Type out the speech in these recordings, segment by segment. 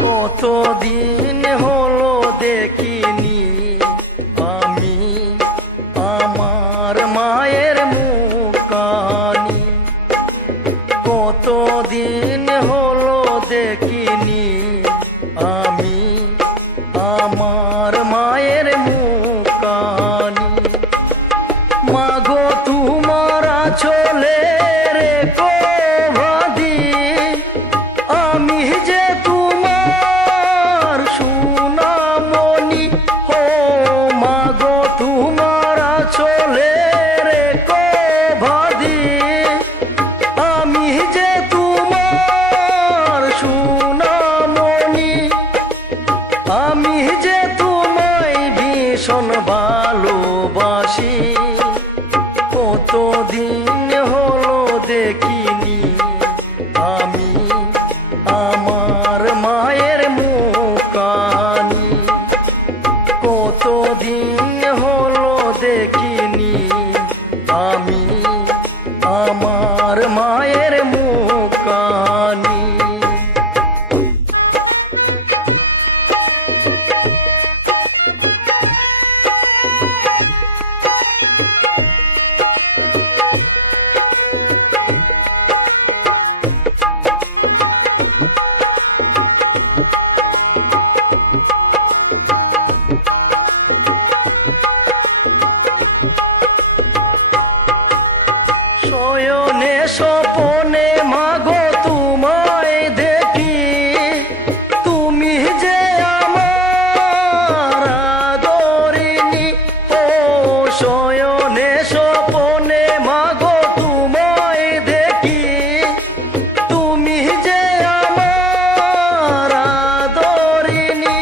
কতদিন হলো দেখিনি আমি আমার মায়ের মুখখানি, কতদিন হলো দেখিনি আমি আমার মায়ের মুখখানি। মাগো তোমার চলে রেখো ভাদি, আমি যে তোমার সোনামণি। ও মাগো তোমার চলে রেখো ভাদি, আমি যে তোমার সোনামণি। আমি যে তোমায় ভীষণ ভালোবাসি, কতদিন হলো দেখিনি আমি আমার মায়ের মুখখানি, কতদিন হলো দেখিনি আমি আমার মায়ের মুখখানি। শয়নে স্বপনে মাগো তোমায় দেখি, তুমি যে আমার আদরিণী। ও শয়নে স্বপনে মাগো তোমায় দেখি, তুমি যে আমার আদরিণী।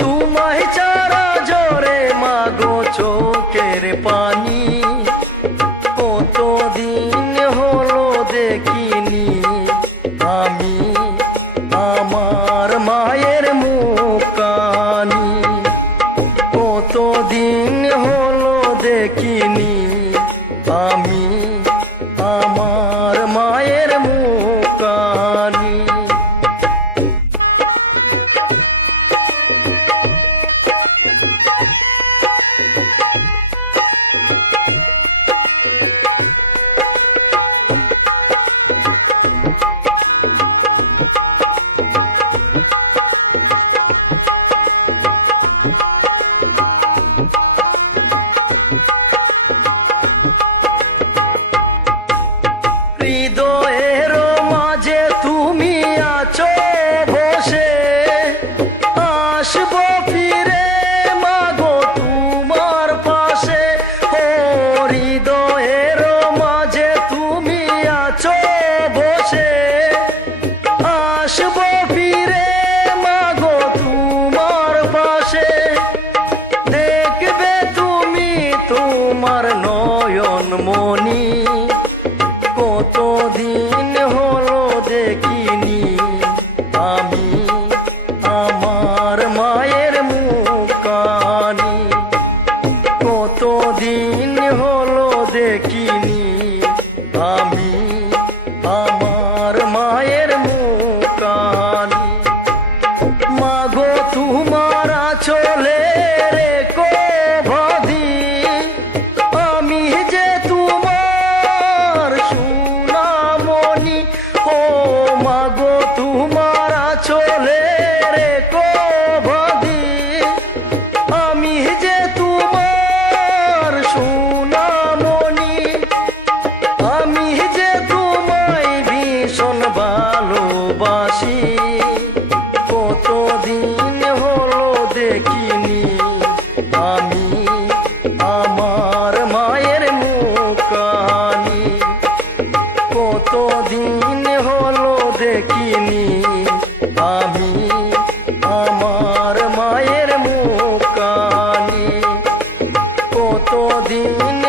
তোমায় ছাড়া জোরে মাগো চোখের পানি, কতদিন হলো দেখিনি আমি আমার মায়ের মুখখানি, কতদিন হলো দেখিনি আমি আমার মায়ের মুখখানি। কতদিন